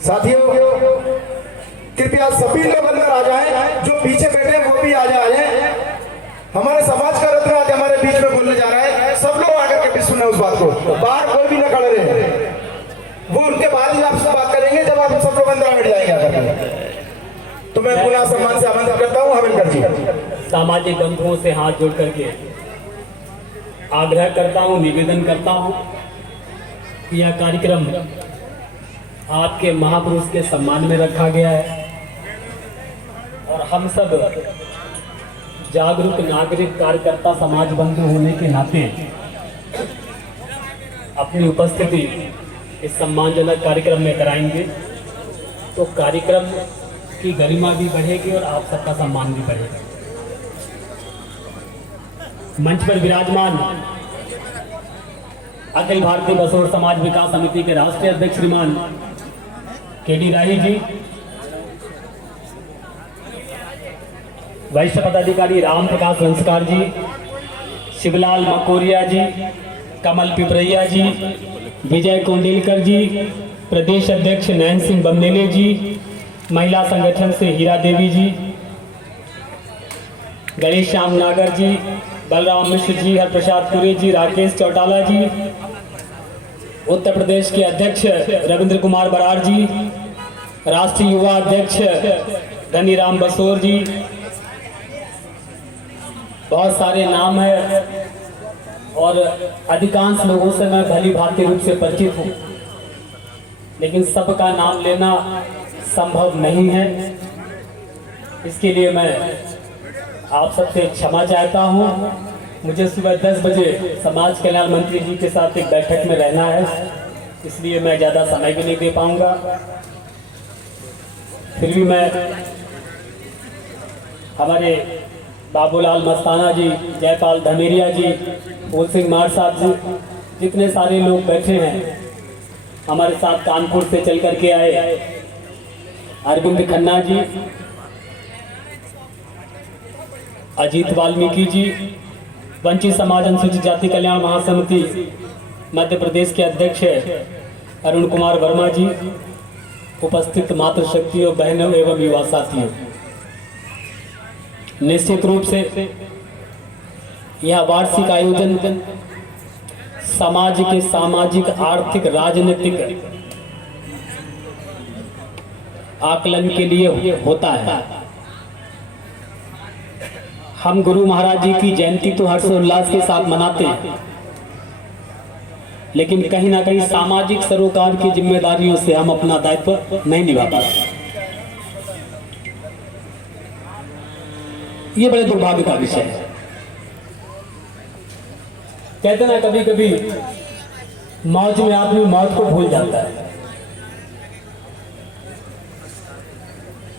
साथियों, कृपया सभी लोग अंदर आ जाएं, जो पीछे बैठे हैं वो भी आ जाएं। हमारे समाज का रत्न आज हमारे बीच में बोलने जा रहा है, सब लोग आकर के भी सुने उस बात को, बाहर कोई भी न खड़े रहे। वो उनके बाद ही आपसे बात करेंगे जब आप सब लोग अंदर बैठ जाएंगे आकर। तो मैं पुनः सम्मान से आमंत्रित करता हूँ हवेलकर जी। सामाजिक बंधुओं से हाथ जोड़ करके आग्रह करता हूँ, निवेदन करता हूँ कि यह कार्यक्रम आपके महापुरुष के सम्मान में रखा गया है और हम सब जागरूक नागरिक कार्यकर्ता समाज बंधु होने के नाते अपनी उपस्थिति इस सम्मानजनक कार्यक्रम में कराएंगे तो कार्यक्रम की गरिमा भी बढ़ेगी और आप सबका सम्मान भी बढ़ेगा। मंच पर विराजमान अखिल भारतीय बसोर समाज विकास समिति के राष्ट्रीय अध्यक्ष श्रीमान केडी राही जी, वरिष्ठ पदाधिकारी राम प्रकाश संस्कार जी, शिवलाल मकोरिया जी, कमल पिपरैया जी, विजय कोंडेलकर जी, प्रदेश अध्यक्ष नयन सिंह बमनेले जी, महिला संगठन से हीरा देवी जी, गणेश श्याम नागर जी, बलराम मिश्र जी, हरप्रसाद पुरी जी, राकेश चौटाला जी, उत्तर प्रदेश के अध्यक्ष रविंद्र कुमार बराड़ जी, राष्ट्रीय युवा अध्यक्ष धनीराम बसोर जी, बहुत सारे नाम है और अधिकांश लोगों से मैं भली भांति रूप से परिचित हूँ, लेकिन सबका नाम लेना संभव नहीं है। इसके लिए मैं आप सबसे क्षमा चाहता हूँ। मुझे सुबह 10 बजे समाज कल्याण मंत्री जी के साथ एक बैठक में रहना है, इसलिए मैं ज़्यादा समय भी नहीं दे पाऊँगा। फिर भी मैं हमारे बाबूलाल मस्ताना जी, जयपाल धमेरिया जी, फूल सिंह मार साहब जी, जितने सारे लोग बैठे हैं हमारे साथ कानपुर से चल कर के आए, अरविंद खन्ना जी, अजीत वाल्मीकि जी, वंचित समाज अनुसूचित जाति कल्याण महासमिति मध्य प्रदेश के अध्यक्ष अरुण कुमार वर्मा जी, उपस्थित मातृशक्तियों, बहनों एवं युवा साथियों, निश्चित रूप से यह वार्षिक आयोजन समाज के सामाजिक, आर्थिक, राजनीतिक आकलन के लिए होता है। हम गुरु महाराज जी की जयंती तो हर्षोल्लास के साथ मनाते हैं, लेकिन कहीं ना कहीं सामाजिक सरोकार की जिम्मेदारियों से हम अपना दायित्व नहीं निभा पाते। ये बड़े दुर्भाग्य का विषय है। कहते ना कभी कभी मौज में आदमी मौत को भूल जाता है।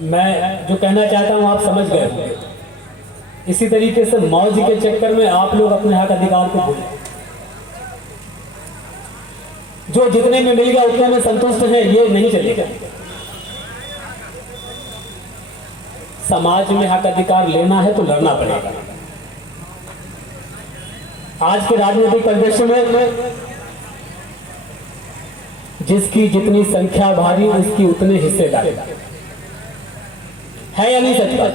मैं जो कहना चाहता हूं आप समझ गए। इसी तरीके से मौज के चक्कर में आप लोग अपने हक अधिकार को भूल, जो जितने में मिल गया उतने में संतुष्ट है, ये नहीं चलेगा। समाज में हक अधिकार लेना है तो लड़ना पड़ेगा। आज के राजनीतिक परिदृश्य में जिसकी जितनी संख्या भारी उसकी उतने हिस्सेदारी है या नहीं सच बात?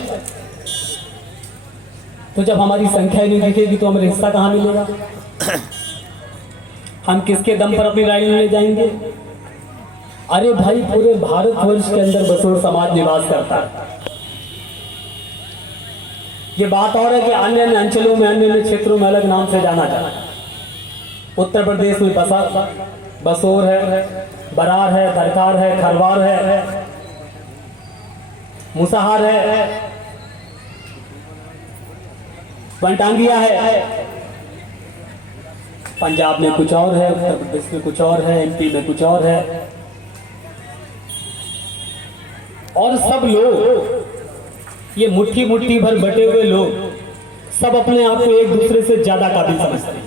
तो जब हमारी संख्या ही नहीं दिखेगी तो हमें हिस्सा कहां मिलेगा? हम किसके दम पर अपनी राय लेने जाएंगे? अरे भाई, पूरे भारतवर्ष के अंदर बसोर समाज निवास करता है। ये बात और है कि अन्य अन्य अंचलों में, अन्य अन्य क्षेत्रों में अलग नाम से जाना जाता है। उत्तर प्रदेश में बसोर है, बरार है, दरकार है, खरवार है, मुसहर है, वनटांगिया है। पंजाब में कुछ और है, उत्तर प्रदेश में कुछ और है, एमपी में कुछ और है। और सब लोग, ये मुट्ठी मुट्ठी भर बटे हुए लोग, सब अपने आप को एक दूसरे से ज्यादा काबिल समझते हैं,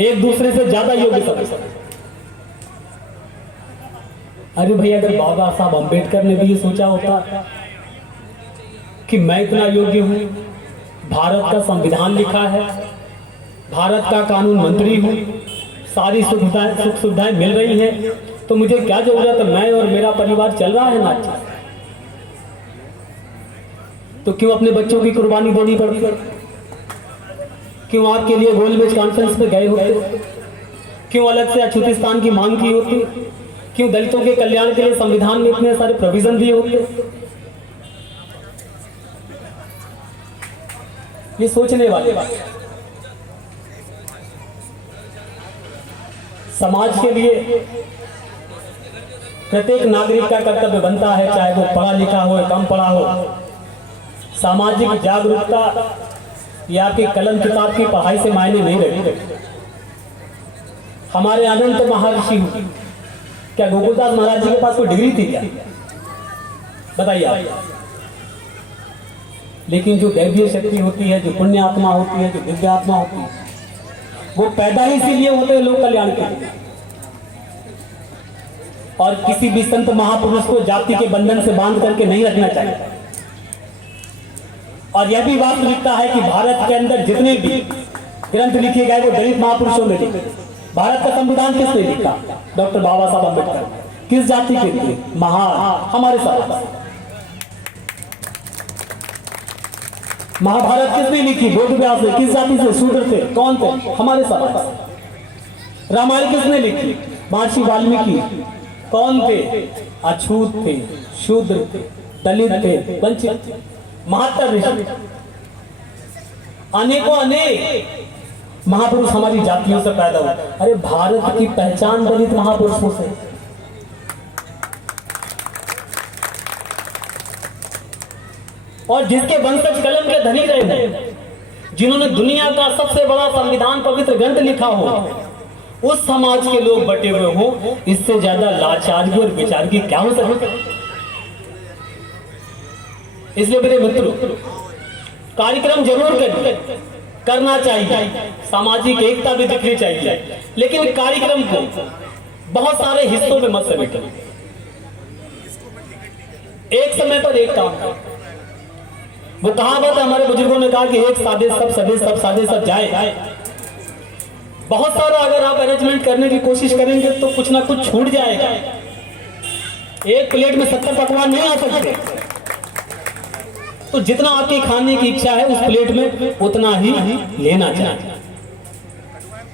एक दूसरे से ज्यादा योग्य समझते हैं। अरे भैया, अगर बाबा साहब अंबेडकर ने भी ये सोचा होता कि मैं इतना योग्य हूं, भारत का संविधान लिखा है, भारत का कानून मंत्री हूं, सारी सुख सुविधाएं मिल रही हैं, तो मुझे क्या जरूरत है, मैं और मेरा परिवार चल रहा है ना अच्छा, तो क्यों अपने बच्चों की कुर्बानी देनी पड़ती? क्यों आपके लिए गोलमेज कॉन्फ्रेंस में गए होते? क्यों अलग से अछूतिस्तान की मांग की होती? क्यों दलितों के कल्याण के लिए संविधान में इतने सारे प्रोविजन दिए होते? ये सोचने वाली बात। समाज के लिए प्रत्येक नागरिक का कर्तव्य बनता है, चाहे वो पढ़ा लिखा हो या कम पढ़ा हो। सामाजिक जागरूकता या आपकी कलम किताब की पढ़ाई से मायने नहीं रखती। हमारे अनंत महर्षि, क्या गोकुलदास महाराज जी के पास कोई डिग्री थी क्या? बताइए आप। लेकिन जो दैवीय शक्ति होती है, जो पुण्य आत्मा होती है, जो दिव्य आत्मा होती है, वो पैदा ही इसीलिए होते हैं लोक कल्याण के लिए। और किसी भी संत महापुरुष को जाति के बंधन से बांध करके नहीं रखना चाहिए। और यह भी वास्तविकता है कि भारत के अंदर जितने भी ग्रंथ लिखे गए वो दलित महापुरुषों ने लिखे। भारत का संविधान किसने लिखा? डॉक्टर बाबा साहब अम्बेडकर। किस जाति के लिए? महान, हमारे साथ। महाभारत किसने लिखी? वेद व्यास ने। किस जाति से? शूद्र थे। कौन थे? हमारे साथ। रामायण किसने लिखी? महर्षि वाल्मीकि। कौन थे? अछूत थे, शूद्र थे, दलित थे, वंचित थे। महात्मा ऋषि, अनेकों अनेक महापुरुष हमारी जातियों से पैदा हुए। अरे भारत की पहचान दलित महापुरुषों से। और जिसके वंशज कलम के धनी रहे, जिन्होंने दुनिया का सबसे बड़ा संविधान पवित्र ग्रंथ लिखा हो, उस समाज के लोग बटे हुए हो, इससे ज्यादा लाचारी और विचारगी क्या हो सकती? इसलिए मेरे मित्रों, कार्यक्रम जरूर करना चाहिए, सामाजिक एकता भी दिखनी चाहिए, लेकिन कार्यक्रम को बहुत सारे हिस्सों में मत समेटो। एक समय पर एक काम करो। वो कहावत है, हमारे बुजुर्गों ने कहा कि एक सादे सब सदे, सब सादे सब जाए। बहुत सारा अगर आप अरेंजमेंट करने की कोशिश करेंगे तो कुछ ना कुछ छूट जाएगा। एक प्लेट में 70 पकवान नहीं आ सकते, तो जितना आपके खाने की इच्छा है उस प्लेट में उतना ही लेना चाहिए,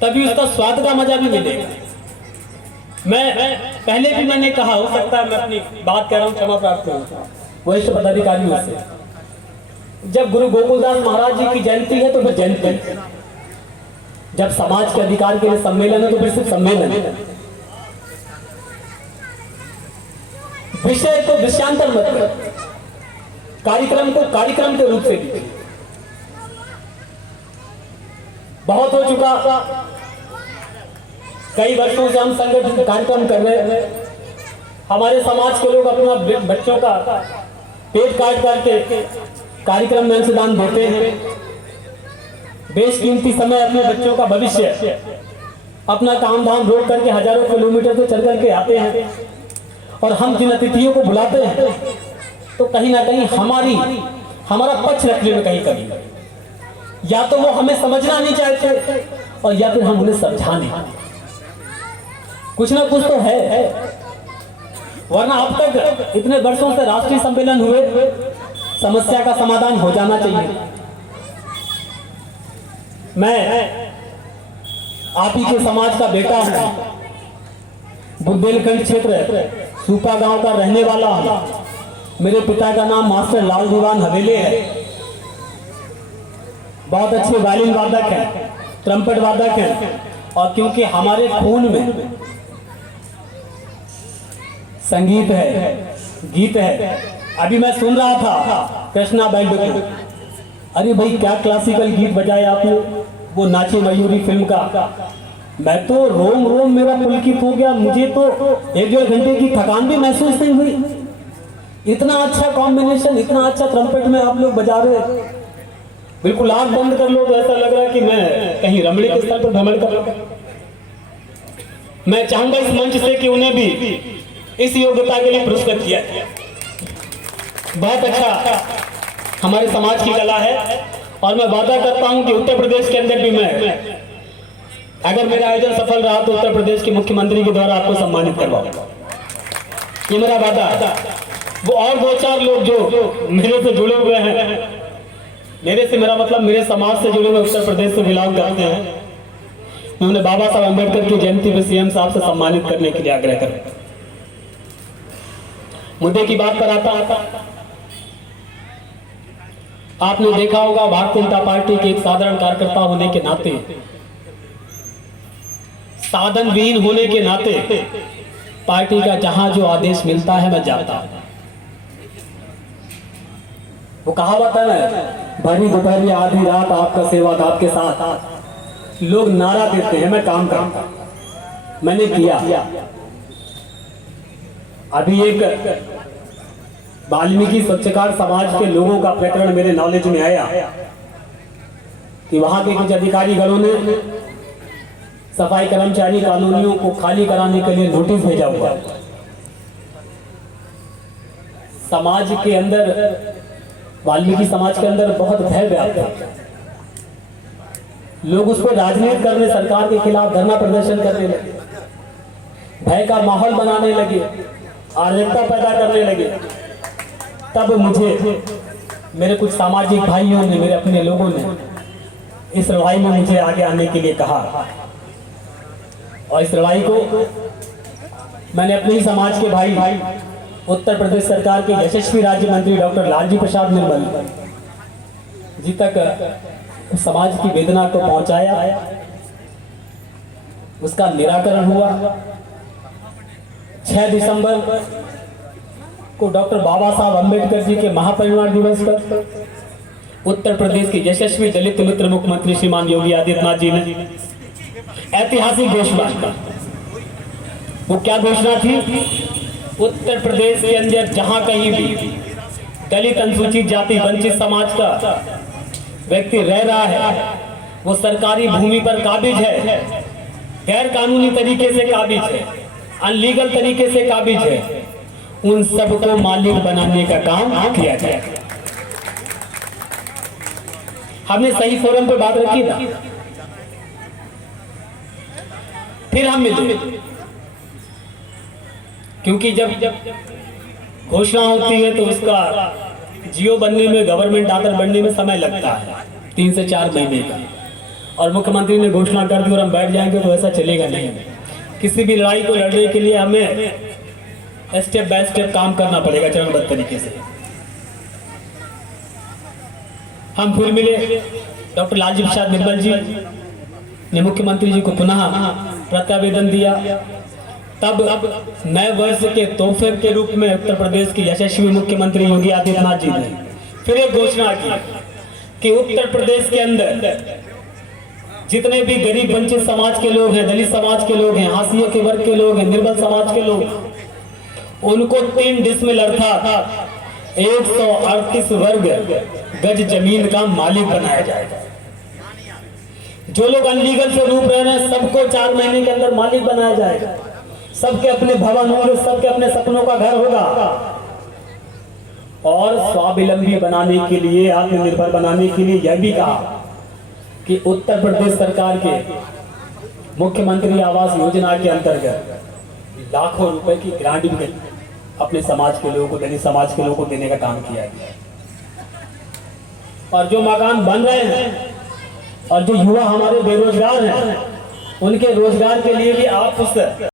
तभी उसका स्वाद का मजा भी मिलेगा। मैं पहले भी मैंने कहा, हो सकता है मैं अपनी बात कह रहा हूं, क्षमा प्राप्त करूं वरिष्ठ पदाधिकारियों से। जब गुरु गोकुलदास महाराज जी की जयंती है तो फिर जयंती, जब समाज के अधिकार के लिए सम्मेलन है तो फिर सिर्फ सम्मेलन है। विषय को विषयांतर मत करो, कार्यक्रम को कार्यक्रम के रूप से लीजिए। बहुत हो चुका, कई वर्षों से हम संगठन कार्यक्रम कर रहे हैं। हमारे समाज के लोग अपना बच्चों का पेट काट करके कार्यक्रम में अंशदान देते हैं। बेशकीमती समय अपने बच्चों का भविष्य अपना काम धाम रोक करके हजारों किलोमीटर से चल करके आते हैं, और हम जिन अतिथियों को बुलाते हैं तो कहीं ना कहीं हमारा पक्ष रखने में कहीं कमी है। या तो वो हमें समझना नहीं चाहते, और या फिर हम उन्हें समझाने, कुछ ना कुछ तो है। वरना अब तक इतने वर्षों से राष्ट्रीय सम्मेलन हुए, समस्या का समाधान हो जाना चाहिए। मैं आप ही के समाज का बेटा हूं, बुंदेलखंड क्षेत्र सूपा गांव का रहने वाला हूं। मेरे पिता का नाम मास्टर लाल दीवान हवेले है। बहुत अच्छे वायलिन वादक हैं, ट्रम्पेट वादक हैं, और क्योंकि हमारे खून में संगीत है, गीत है। अभी मैं सुन रहा था कृष्णा बैंड को, अरे भाई क्या क्लासिकल गीत बजाया आपने, वो नाची मयूरी फिल्म का। मैं तो रोम रोम मेरा पुलकित हो गया। मुझे तो 1-1.5 घंटे की थकान भी महसूस नहीं हुई। इतना अच्छा कॉम्बिनेशन, इतना अच्छा ट्रम्पेट में आप लोग बजा रहे हैं। बिल्कुल आंख बंद कर लो तो ऐसा लग रहा है कि मैं कहीं रमणीक स्थल पर भ्रमण कर रहा हूं। मैं चाहूंगा इस मंच से कि उन्हें भी इस योग्यता के लिए पुरस्कृत किया। बहुत अच्छा हमारे समाज की कला है, और मैं वादा करता हूं कि उत्तर प्रदेश के अंदर भी मैं, अगर मेरा आयोजन सफल रहा तो उत्तर प्रदेश के मुख्यमंत्री के द्वारा आपको सम्मानित करवाऊंगा। ये मेरा वादा है। वो और 2-4 लोग जो मेरे से जुड़े हुए हैं, मेरे से मेरा मतलब मेरे समाज से जुड़े हुए उत्तर प्रदेश से बिलोंग करते हैं, मैं उन्हें बाबा साहब अम्बेडकर की जयंती पर सीएम साहब से सम्मानित करने के लिए आग्रह करूं। मुद्दे की बात पर आता आपने देखा होगा, भारतीय जनता पार्टी के एक साधारण कार्यकर्ता होने के नाते, साधन विहीन होने के नाते पार्टी का जहां जो आदेश मिलता है मैं जाता हूं। वो कहावत है ना, भरी दोपहर आधी रात आपका सेवादार के साथ। लोग नारा देते हैं, मैं काम करता हूं। मैंने किया। अभी एक वाल्मीकि स्वच्छकार समाज के लोगों का प्रकरण मेरे नॉलेज में आया कि वहां के कुछ अधिकारी गणों ने सफाई कर्मचारी कॉलोनियों को खाली कराने के लिए नोटिस भेजा हुआ। समाज के अंदर, वाल्मीकि समाज के अंदर बहुत भय व्याप्त है। लोग उस पर राजनीति करने, सरकार के खिलाफ धरना प्रदर्शन करने लगे, भय का माहौल बनाने लगे, अराजकता पैदा करने लगे। तब मुझे मेरे कुछ सामाजिक भाइयों ने, मेरे अपने लोगों ने इस लड़ाई में मुझे आगे आने के लिए कहा, और इस लड़ाई को मैंने अपने ही समाज के भाई उत्तर प्रदेश सरकार के यशस्वी राज्य मंत्री डॉक्टर लालजी प्रसाद निर्मल जी तक समाज की वेदना को पहुंचाया। उसका निराकरण हुआ। 6 दिसंबर को डॉक्टर बाबा साहब अम्बेडकर जी के महापरिनिर्वाण दिवस पर उत्तर प्रदेश के यशस्वी दलित मित्र मुख्यमंत्री श्रीमान योगी आदित्यनाथ जी ने ऐतिहासिक घोषणा की। वो क्या घोषणा थी? उत्तर प्रदेश के अंदर जहां कहीं भी दलित, अनुसूचित जाति, वंचित समाज का व्यक्ति रह रहा है, वो सरकारी भूमि पर काबिज है, गैर कानूनी तरीके से काबिज है, अनलीगल तरीके से काबिज है, उन सबको मालिक बनाने का काम किया जाए। हमने सही फोरम पर बात रखी था, फिर हम मिले, क्योंकि जब घोषणा होती है तो उसका जियो बनने में, गवर्नमेंट आकर बनने में समय लगता है, 3 से 4 महीने का। और मुख्यमंत्री ने घोषणा कर दी और हम बैठ जाएंगे तो ऐसा चलेगा नहीं। किसी भी लड़ाई को लड़ने के लिए हमें स्टेप बाय स्टेप काम करना पड़ेगा, चरणबद्ध तरीके से। हम फिर मिले, डॉक्टर लालजी प्रसाद निर्मल जी ने मुख्यमंत्री जी को पुनः प्रत्यावेदन दिया। तब नए वर्ष के तोहफे के रूप में उत्तर प्रदेश के यशस्वी मुख्यमंत्री योगी आदित्यनाथ जी ने फिर एक घोषणा की कि उत्तर प्रदेश के अंदर जितने भी गरीब वंचित समाज के लोग हैं, दलित समाज के लोग हैं, हाशिए के वर्ग के लोग हैं, निर्बल समाज के लोग, उनको 3 डिसमिल अर्थात 138 वर्ग गज जमीन का मालिक बनाया जाएगा। जो लोग अनलीगल से रूप रहे हैं, सबको 4 महीने के अंदर मालिक बनाया जाएगा। सबके अपने भवन होंगे, सबके अपने सपनों का घर होगा। और स्वावलंबी बनाने के लिए, आत्मनिर्भर बनाने के लिए यह भी कहा कि उत्तर प्रदेश सरकार के मुख्यमंत्री आवास योजना के अंतर्गत लाखों रुपए की ग्रांट भी अपने समाज के लोगों को, दलित समाज के लोगों को देने का काम किया गया। और जो मकान बन रहे हैं और जो युवा हमारे बेरोजगार हैं, उनके रोजगार के लिए भी आप उस